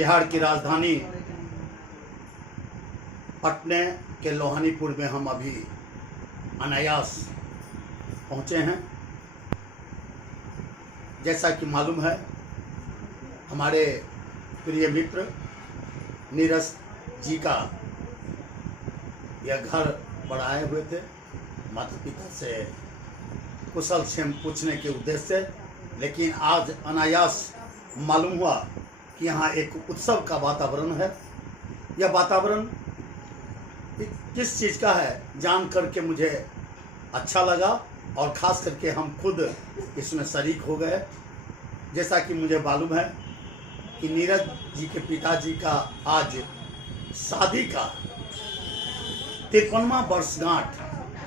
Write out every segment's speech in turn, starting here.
बिहार की राजधानी पटने के लोहानीपुर में हम अभी अनायास पहुँचे हैं। जैसा कि मालूम है, हमारे प्रिय मित्र नीरज जी का यह घर पर आए हुए थे माता पिता से कुशल क्षेम पूछने के उद्देश्य से, लेकिन आज अनायास मालूम हुआ कि यहाँ एक उत्सव का वातावरण है। यह वातावरण किस चीज़ का है जान करके मुझे अच्छा लगा और ख़ास करके हम खुद इसमें शरीक हो गए। जैसा कि मुझे मालूम है कि नीरज जी के पिताजी का आज शादी का 53वां वर्षगांठ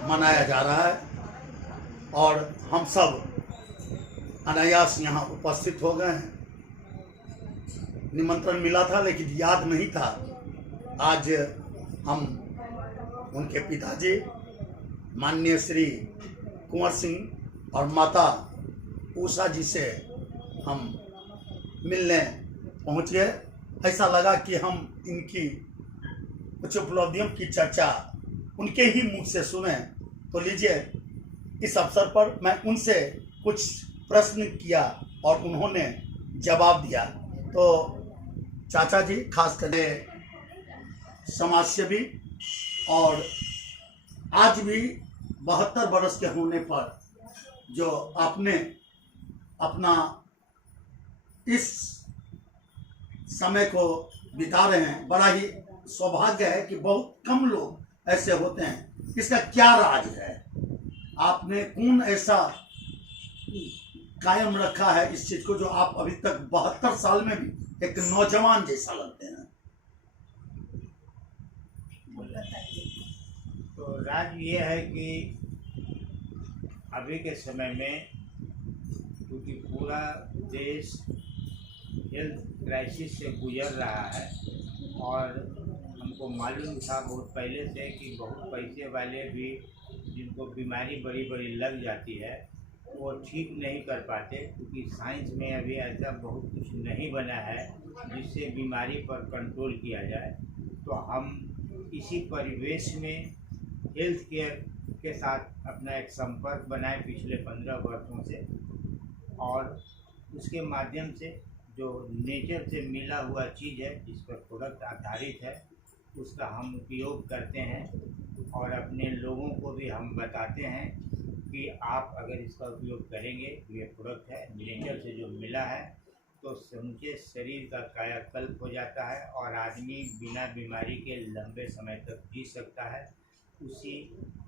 मनाया जा रहा है और हम सब अनायास यहाँ उपस्थित हो गए हैं। निमंत्रण मिला था लेकिन याद नहीं था। आज हम उनके पिताजी माननीय श्री कुंवर सिंह और माता उषा जी से हम मिलने पहुँच गए। ऐसा लगा कि हम इनकी कुछ उपलब्धियों की चर्चा उनके ही मुख से सुने। तो लीजिए, इस अवसर पर मैं उनसे कुछ प्रश्न किया और उन्होंने जवाब दिया। तो चाचा जी खास करके समाजसेवी और आज भी 72 वर्ष के होने पर जो आपने अपना इस समय को बिता रहे हैं, बड़ा ही सौभाग्य है कि बहुत कम लोग ऐसे होते हैं। इसका क्या राज है? आपने कौन ऐसा कायम रखा है इस चीज को जो आप अभी तक 72 साल में भी एक नौजवान जैसा लगते हैं? तो राज ये है कि अभी के समय में क्योंकि पूरा देश हेल्थ क्राइसिस से गुजर रहा है और हमको मालूम था बहुत पहले से कि बहुत पैसे वाले भी जिनको बीमारी बड़ी बड़ी लग जाती है वो ठीक नहीं कर पाते, क्योंकि साइंस में अभी ऐसा बहुत कुछ नहीं बना है जिससे बीमारी पर कंट्रोल किया जाए। तो हम इसी परिवेश में हेल्थ केयर के साथ अपना एक संपर्क बनाए पिछले 15 वर्षों से, और उसके माध्यम से जो नेचर से मिला हुआ चीज़ है जिस पर प्रोडक्ट आधारित है उसका हम उपयोग करते हैं और अपने लोगों को भी हम बताते हैं कि आप अगर इसका उपयोग करेंगे, ये प्रोडक्ट है नेचर से जो मिला है, तो समूचे शरीर का कायाकल्प हो जाता है और आदमी बिना बीमारी के लंबे समय तक जी सकता है। उसी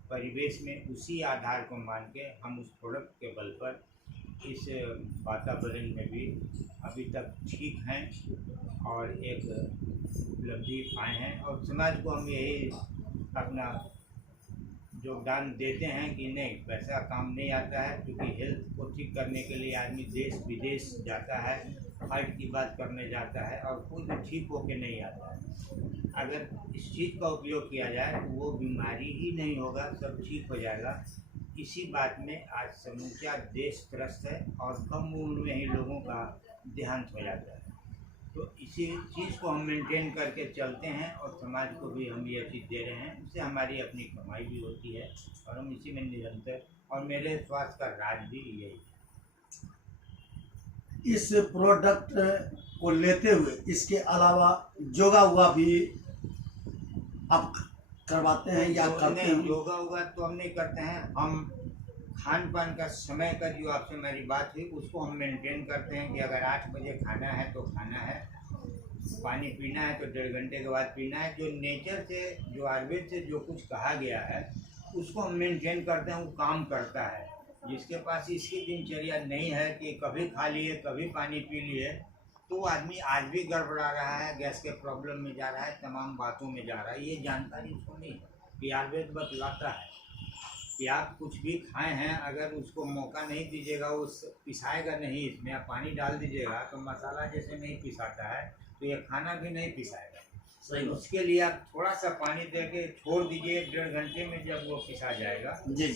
परिवेश में उसी आधार को मान के हम उस प्रोडक्ट के बल पर इस वातावरण में भी अभी तक ठीक हैं और एक उपलब्धि पाए हैं, और समाज को हम यही अपना योगदान देते हैं कि नहीं, पैसा काम नहीं आता है, क्योंकि हेल्थ को ठीक करने के लिए आदमी देश विदेश जाता है, हार्ट की बात करने जाता है और कोई भी ठीक होके नहीं आता है। अगर इस चीज़ का उपयोग किया जाए तो वो बीमारी ही नहीं होगा, सब ठीक हो जाएगा। इसी बात में आज समूचा देश त्रस्त है और कम उम्र में ही लोगों का देहांत हो जाता है। तो इसी चीज़ को हम मेंटेन करके चलते हैं और समाज को भी हम ये चीज़ दे रहे हैं, उससे हमारी अपनी कमाई भी होती है और हम इसी में निरंतर, और मेरे स्वास्थ्य का राज भी यही है। इस प्रोडक्ट को लेते हुए इसके अलावा योगा हुआ भी आप करवाते हैं या करते हैं? योगा हुआ तो हम नहीं करते हैं, हम खान पान का समय का जो आपसे मेरी बात हुई उसको हम मेंटेन करते हैं कि अगर 8 बजे खाना है तो खाना है, पानी पीना है तो 1.5 घंटे के बाद पीना है। जो नेचर से, जो आयुर्वेद से जो कुछ कहा गया है उसको हम मेंटेन करते हैं, वो काम करता है। जिसके पास इसकी दिनचर्या नहीं है कि कभी खा लिए कभी पानी पी लिए, तो वो आदमी आज भी गड़बड़ा रहा है, गैस के प्रॉब्लम में जा रहा है, तमाम बातों में जा रहा है। ये जानकारी उसको नहीं है कि आयुर्वेद बतलाता है कि आप कुछ भी खाए हैं, अगर उसको मौका नहीं दीजिएगा, उस पिसाएगा नहीं, इसमें आप पानी डाल दीजिएगा तो मसाला जैसे नहीं पिसाता है तो ये खाना भी नहीं पिसाएगा। सही। उसके लिए आप थोड़ा सा पानी दे के छोड़ दीजिए, 1.5 घंटे में जब वो पिसा जाएगा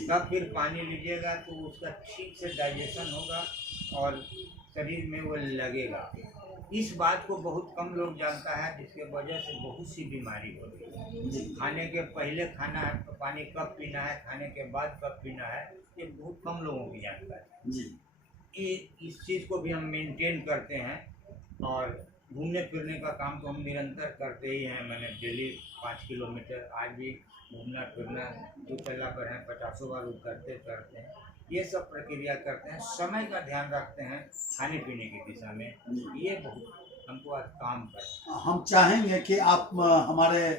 तब फिर पानी लीजिएगा तो उसका ठीक से डाइजेशन होगा और शरीर में वो लगेगा। इस बात को बहुत कम लोग जानता है, जिसके वजह से बहुत सी बीमारी होती है। जी खाने के पहले खाना है तो पानी कब पीना है, खाने के बाद कब पीना है, ये बहुत कम लोगों की जानकारी जी है। ये इस चीज़ को भी हम मेंटेन करते हैं। और घूमने फिरने का काम तो हम निरंतर करते ही हैं। मैंने डेली 5 किलोमीटर आज भी घूमना फिरना, दोतला पर हैं 50 बार उतरते चढ़ते हैं, ये सब प्रक्रिया करते हैं। समय का ध्यान रखते हैं खाने पीने की दिशा में, ये बहुत हमको आज काम कर। हम चाहेंगे कि आप हमारे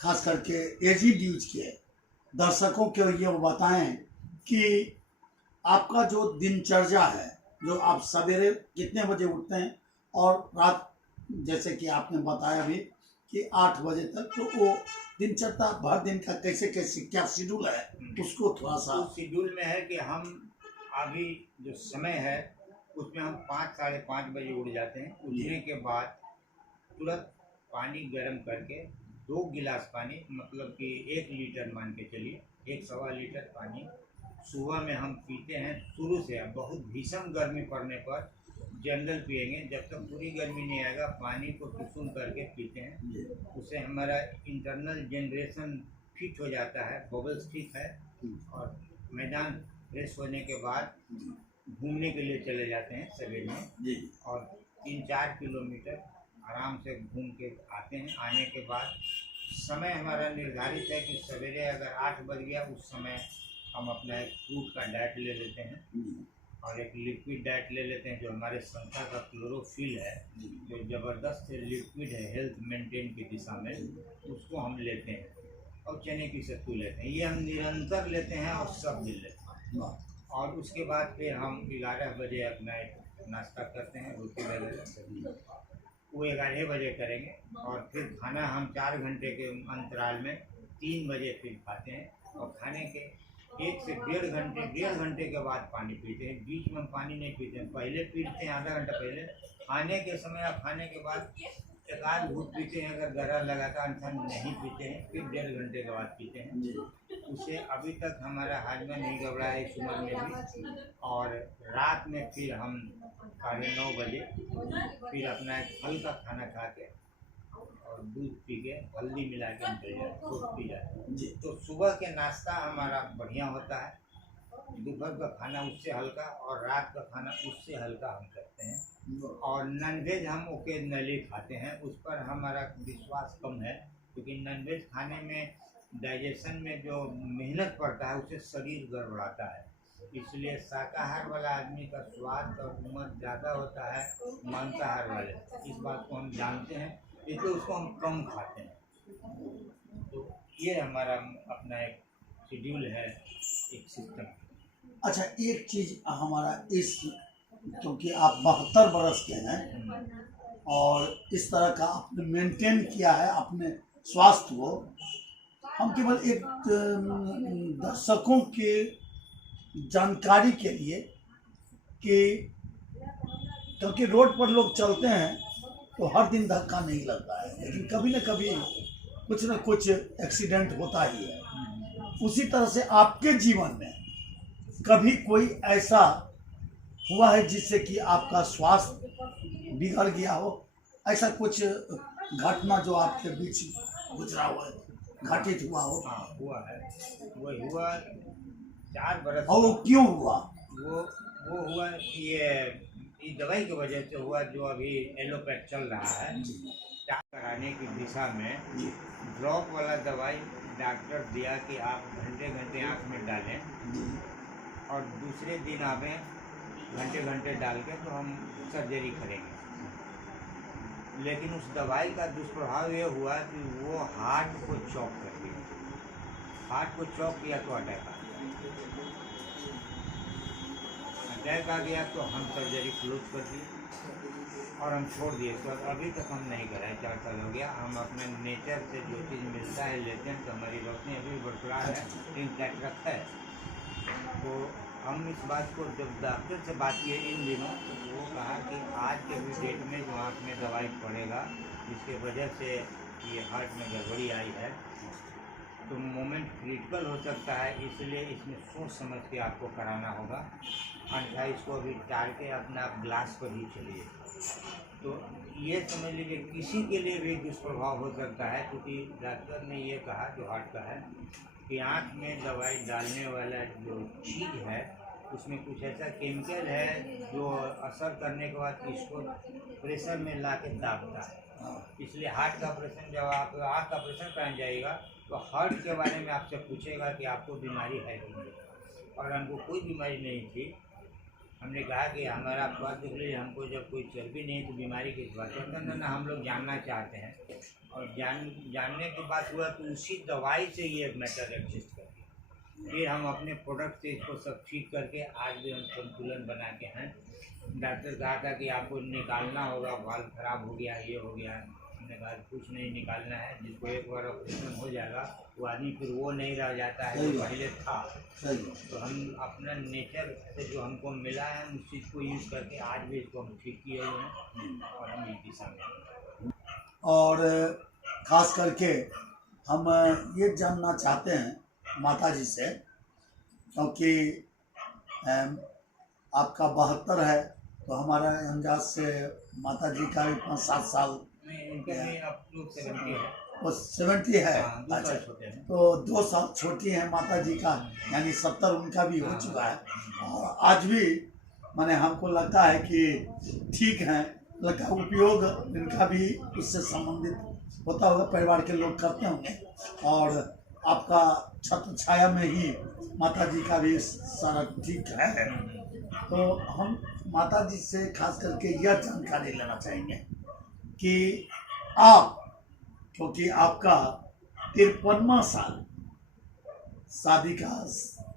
खास करके एजी न्यूज के दर्शकों को ये बताएं कि आपका जो दिनचर्या है, जो आप सवेरे कितने बजे उठते हैं और रात, जैसे कि आपने बताया भी कि 8 बजे तक, तो वो दिनचर्या भर दिन का कैसे कैसे क्या शेड्यूल है, उसको थोड़ा सा। उस शेड्यूल में है कि हम अभी जो समय है उसमें हम 5 साढ़े 5 बजे उठ जाते हैं। उठने के बाद तुरंत पानी गर्म करके 2 गिलास पानी, मतलब कि 1 लीटर मान के चलिए, 1 सवा लीटर पानी सुबह में हम पीते हैं। शुरू से बहुत भीषण गर्मी पड़ने पर जनरल पिएंगे, जब तक पूरी गर्मी नहीं आएगा पानी को सुसुम करके पीते हैं। उससे हमारा इंटरनल जनरेशन फिट हो जाता है, बबल्स ठीक है। और मैदान फ्रेश होने के बाद घूमने के लिए चले जाते हैं सवेरे में, और 3-4 किलोमीटर आराम से घूम के आते हैं। आने के बाद समय हमारा निर्धारित है कि सवेरे अगर 8 बज गया उस समय हम अपना एक फ्रूट का डाइट ले लेते हैं और एक लिक्विड डाइट ले लेते हैं, जो हमारे संस्था का क्लोरोफिल है, जो ज़बरदस्त लिक्विड है हेल्थ मेंटेन की दिशा में, उसको हम लेते हैं। और चने की सत्तू लेते हैं, ये हम निरंतर लेते हैं और सब दिन लेते हैं। और उसके बाद फिर हम 11 बजे अपना एक नाश्ता करते हैं, रोटी वगैरह सब्जी, वो 11 बजे करेंगे। और फिर खाना हम 4 घंटे के अंतराल में 3 बजे फिर खाते हैं। और खाने के 1 से 1.5 घंटे के बाद पानी पीते हैं। बीच में हम पानी नहीं पीते हैं, पहले पीते हैं आधा घंटा पहले, खाने के समय या खाने के बाद एक आध घूंट पीते हैं अगर गला लगाता, अन्यथा नहीं पीते हैं। फिर 1.5 घंटे के बाद पीते हैं। उससे अभी तक हमारा हाजमा नहीं गड़बड़ा है इस उम्र में भी। और रात में फिर हम 9:30 बजे फिर अपना एक हल्का खाना खा के और दूध पी के हल्दी मिला के हम चल जाते, दूध पी जाते हैं। तो सुबह के नाश्ता हमारा बढ़िया होता है, दोपहर का खाना उससे हल्का और रात का खाना उससे हल्का हम करते हैं। और नॉनवेज हम ओकेजनली खाते हैं, उस पर हमारा विश्वास कम है, क्योंकि नॉनवेज खाने में डाइजेशन में जो मेहनत पड़ता है उससे शरीर गड़बड़ाता है। इसलिए शाकाहार वाला आदमी का स्वाद और उम्र ज़्यादा होता है मांसाहार वाले, इस बात को हम जानते हैं, इसलिए उसको हम कम खाते हैं। तो ये हमारा अपना एक शेड्यूल है, एक सिस्टम। अच्छा, एक चीज हमारा इस, क्योंकि आप 72 बरस के हैं और इस तरह का आपने मेंटेन किया है अपने स्वास्थ्य को, हम केवल एक दर्शकों के जानकारी के लिए कि क्योंकि रोड पर लोग चलते हैं तो हर दिन धक्का नहीं लगता है, लेकिन कभी न कुछ एक्सीडेंट होता ही है। उसी तरह से आपके जीवन में कभी कोई ऐसा हुआ है जिससे कि आपका स्वास्थ्य बिगड़ गया हो? ऐसा कुछ घटना जो आपके बीच गुजरा हुआ है, घटित हुआ हो? हाँ, हुआ है। वो हुआ 4 बरस। और वो क्यों हुआ? वो हुआ कि ये दवाई की वजह से हुआ, जो अभी एलोपैथ चल रहा है। टाइप कराने की दिशा में ड्रॉप वाला दवाई डॉक्टर दिया कि आप घंटे घंटे आँख में डालें और दूसरे दिन आवें घंटे घंटे डाल के, तो हम सर्जरी करेंगे। लेकिन उस दवाई का दुष्प्रभाव ये हुआ कि वो हार्ट को चॉक कर दिया। हार्ट को चॉक किया तो अटैक आ गया। अटैक आ गया तो हम सर्जरी क्लोज कर दी और हम छोड़ दिए। तो अभी तक हम नहीं कराए, 4 साल हो गया। हम अपने नेचर से जो चीज़ मिलता है लेते हैं, तो हमारी रोशनी अभी भी बरकरार है, इंटैक्ट रखता है। तो हम इस बात को जब डॉक्टर से बात किए इन दिनों, तो वो कहा कि आज के भी डेट में जो आँख में दवाई पड़ेगा, जिसके वजह से ये हार्ट में गड़बड़ी आई है, तो मोमेंट क्रिटिकल हो सकता है। इसलिए इसमें सोच समझ के आपको कराना होगा, अन्यथा इसको अभी टाल के अपना ग्लास पर ही चलिए। तो ये समझ लीजिए किसी के लिए भी दुष्प्रभाव हो सकता है, क्योंकि डॉक्टर ने ये कहा जो हार्ट का है कि आँख में दवाई डालने वाला जो चीज़ है उसमें कुछ ऐसा केमिकल है जो असर करने के बाद इसको प्रेशर में ला के दाबता है। इसलिए हार्ट का ऑपरेशन, जब आप आँख का ऑपरेशन कराने जाइएगा तो हार्ट के बारे में आपसे पूछेगा कि आपको बीमारी है कि नहीं, और हमको कोई बीमारी नहीं थी। हमने कहा कि हमारा स्वास्थ्य देख लीजिए, हमको जब कोई चर्बी नहीं तो बीमारी की बात है ना, हम लोग जानना चाहते हैं, और जानने के बाद हुआ तो उसी दवाई से ये मैटर एग्जिस्ट कर गया। फिर हम अपने प्रोडक्ट से इसको सब ठीक करके आज भी हम संतुलन बना के हैं। डॉक्टर कहा था कि आपको निकालना होगा, वाल्व खराब हो गया, ये हो गया। हमने कहा कुछ नहीं निकालना है, जिसको एक बार ऑपरेशन हो जाएगा वो आदमी फिर वो नहीं रह जाता है जो पहले था। तो हम अपना नेचर से जो हमको मिला है उस चीज़ को यूज़ करके आज भी इसको हम ठीक किए हुए हैं और हम इनकी सामने। और ख़ास करके हम ये जानना चाहते हैं माता जी से, क्योंकि आपका 72 है तो हमारा अंदाज से माता जी का भी 5-7 साल वो 70 है। अच्छा, तो 2 साल छोटी है माता जी का, यानी 70 उनका भी हो चुका है। और आज भी माने हमको लगता है कि ठीक है, लगता है उपयोग इनका भी उससे संबंधित होता होगा, परिवार के लोग करते होंगे। और आपका छत्र छाया में ही माता जी का भी सारा ठीक है। तो हम माता जी से खास करके यह जानकारी लेना चाहेंगे कि आप, क्योंकि आपका 53वां साल शादी का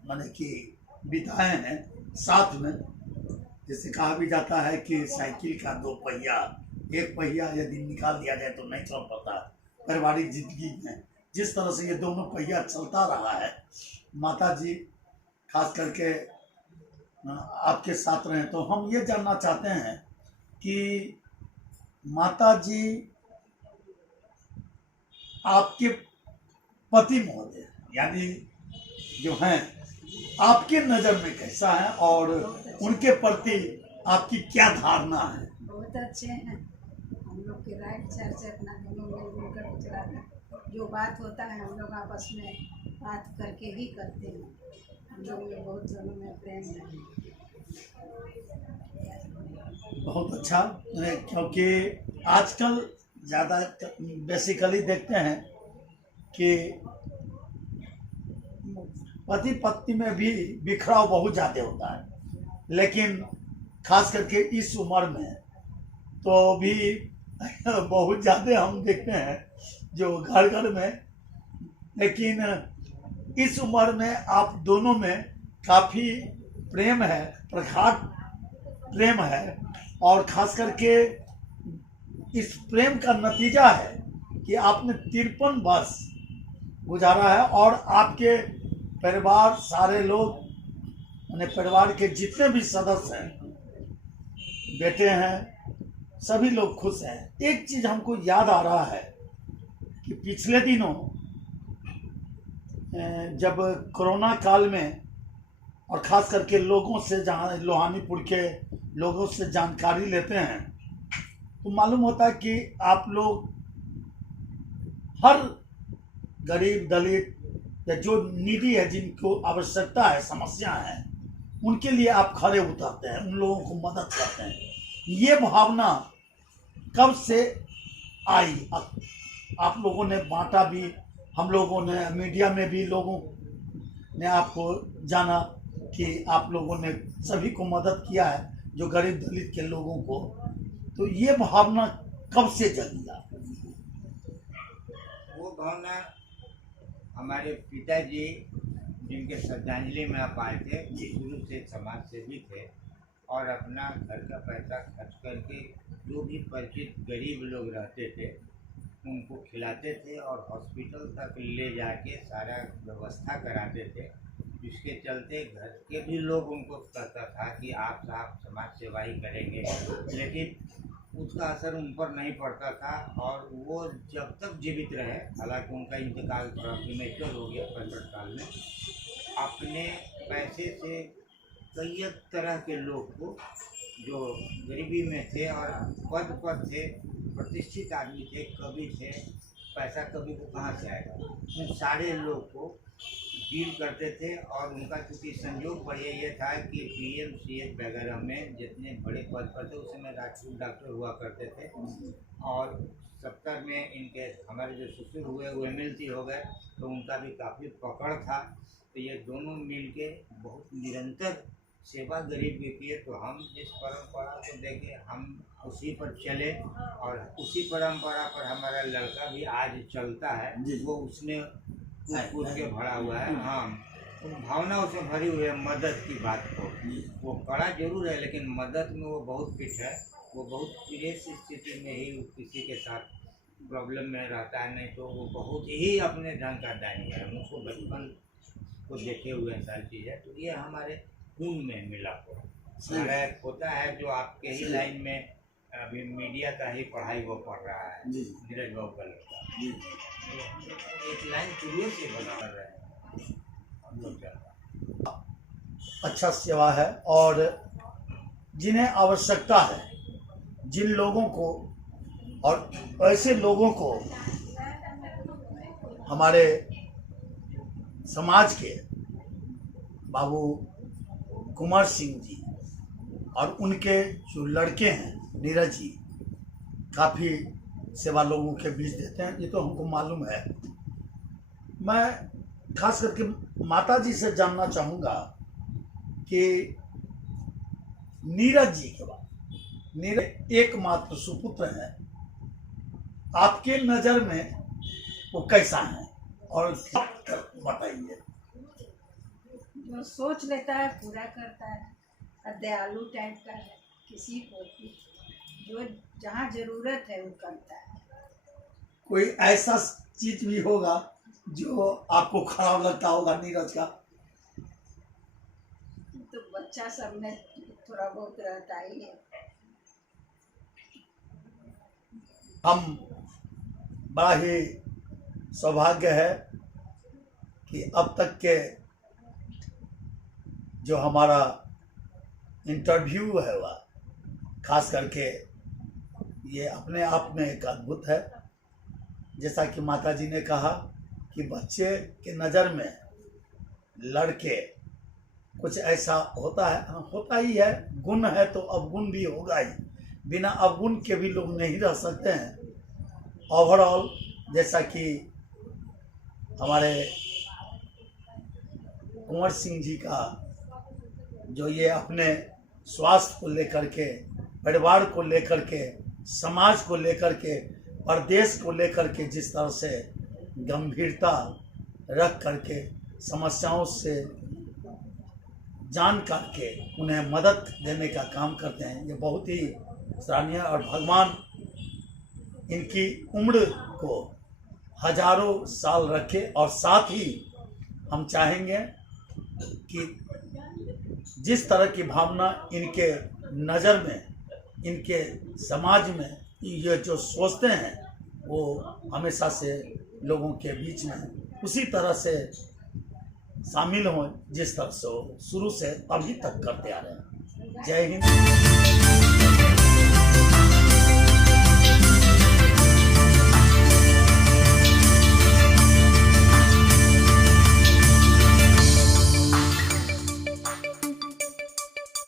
माने कि बिताए हैं साथ में, जैसे कहा भी जाता है कि साइकिल का 2 पहिया, एक पहिया यदि निकाल दिया जाए तो नहीं चल पाता। पारिवारिक जिंदगी में जिस तरह से ये दोनों पहिया चलता रहा है, माता जी खास करके आपके साथ रहे, तो हम ये जानना चाहते हैं कि माता जी आपके पति महोदय यानी जो हैं आपके नज़र में कैसा है और उनके प्रति आपकी क्या धारणा है? बहुत अच्छे हैं, हम लोग के राइट साइड से अपना दोनों मिलजुल कर गुजराते हैं। जो बात होता है हम लोग आपस में बात करके ही करते हैं। हम लोग में बहुत दोनों में प्रेम है। बहुत अच्छा, क्योंकि आजकल ज़्यादा बेसिकली देखते हैं कि पति पत्नी में भी बिखराव बहुत ज़्यादा होता है, लेकिन खास करके इस उम्र में तो भी बहुत ज़्यादा हम देखते हैं जो घर घर में। लेकिन इस उम्र में आप दोनों में काफ़ी प्रेम है, प्रगाढ़ प्रेम है, और खास करके इस प्रेम का नतीजा है कि आपने 53 वर्ष गुजारा है और आपके परिवार सारे लोग, मैंने परिवार के जितने भी सदस्य हैं, बेटे हैं, सभी लोग खुश हैं। एक चीज़ हमको याद आ रहा है कि पिछले दिनों जब कोरोना काल में और ख़ास करके लोगों से, जहाँ लोहानीपुर के लोगों से जानकारी लेते हैं तो मालूम होता है कि आप लोग हर गरीब दलित या जो नीडी है, जिनको आवश्यकता है, समस्या है, उनके लिए आप खड़े उतरते हैं, उन लोगों को मदद करते हैं। ये भावना कब से आई? आप लोगों ने बांटा भी, हम लोगों ने मीडिया में भी लोगों ने आपको जाना कि आप लोगों ने सभी को मदद किया है, जो गरीब दलित के लोगों को। तो ये भावना कब से जगी? वो भावना हमारे पिताजी, जिनके श्रद्धांजलि में आप आए थे, शुरू से समाज सेवी थे और अपना घर का पैसा खर्च करके जो भी परिचित गरीब लोग रहते थे उनको खिलाते थे और हॉस्पिटल तक ले जाके सारा व्यवस्था कराते थे। जिसके चलते घर के भी लोग उनको कहता था कि आप साहब समाज सेवा ही करेंगे, लेकिन उसका असर उन पर नहीं पड़ता था। और वो जब तक जीवित रहे, हालांकि उनका इंतकाल थोड़ा प्रीमेच्योर हो गया 65 साल में, अपने पैसे से कई तरह के लोग को जो गरीबी में थे और पद पर थे, प्रतिष्ठित आदमी थे, कवि थे, पैसा कवि को कहाँ से आएगा, उन सारे लोग को डील करते थे। और उनका चूँकि संयोग बढ़िया ये था कि PMCH वगैरह में जितने बड़े पद पर थे उस समय राजपूत डॉक्टर हुआ करते थे। और 70 में इनके हमारे जो ससुर हुए वो MLC हो गए, तो उनका भी काफ़ी पकड़ था। तो ये दोनों मिलके बहुत निरंतर सेवा गरीब की किए। तो हम इस परंपरा को देखे, हम उसी पर चले और उसी परंपरा पर हमारा लड़का भी आज चलता है। वो उसने कूद के भरा हुआ है। हाँ, तो भावना उसमें भरी हुई है मदद की बात को। वो कड़ा जरूर है लेकिन मदद में वो बहुत फिट है। वो बहुत सीरियस स्थिति में ही किसी के साथ प्रॉब्लम में रहता है, नहीं तो वो बहुत ही अपने ढंग का दानी है। हम उसको बचपन को देखे हुए सारी चीज़ें, तो ये हमारे खून में मिला हुआ हमारा एक होता है जो आपके ही लाइन में अभी मीडिया का ही पढ़ाई वो पढ़ रहा है, नीरज बाबू का लड़का। तो एक लाइन शुरू से बना रहे हैं हम लोग। अच्छा सेवा है, और जिन्हें आवश्यकता है, जिन लोगों को और ऐसे लोगों को हमारे समाज के बाबू कुंवर सिंह जी और उनके जो लड़के हैं नीरज जी काफ़ी सेवा लोगों के बीच देते हैं, ये तो हमको मालूम है। मैं खास करके माता जी से जानना चाहूँगा कि नीरज जी के बाद, नीरज एकमात्र सुपुत्र हैं, आपके नज़र में वो कैसा है और बताइए। जो सोच लेता है पूरा करता है, और दयालु टाइप का है, किसी को भी जो जहाँ जरूरत है वो करता है। कोई ऐसा चीज भी होगा जो आपको खराब लगता होगा नीरज का? तो बच्चा सब में थोड़ा बहुत रहता ही है। हम बड़ा ही सौभाग्य है कि अब तक के जो हमारा इंटरव्यू है वह खास करके ये अपने आप में एक अद्भुत है। जैसा कि माता जी ने कहा कि बच्चे के नज़र में लड़के कुछ ऐसा होता है, होता ही है, गुण है तो अवगुण भी होगा ही, बिना अवगुण के भी लोग नहीं रह सकते हैं। ओवरऑल जैसा कि हमारे कुंवर सिंह जी का जो ये अपने स्वास्थ्य को लेकर के, परिवार को लेकर के, समाज को लेकर के, प्रदेश को लेकर के जिस तरह से गंभीरता रख करके समस्याओं से जान करके उन्हें मदद देने का काम करते हैं, ये बहुत ही सराहनीय। और भगवान इनकी उम्र को हजारों साल रखे। और साथ ही हम चाहेंगे कि जिस तरह की भावना इनके नज़र में, इनके समाज में ये जो सोचते हैं वो हमेशा से लोगों के बीच में उसी तरह से शामिल हों जिस तरह से शुरू से अभी तक करते आ रहे हैं। जय हिंद।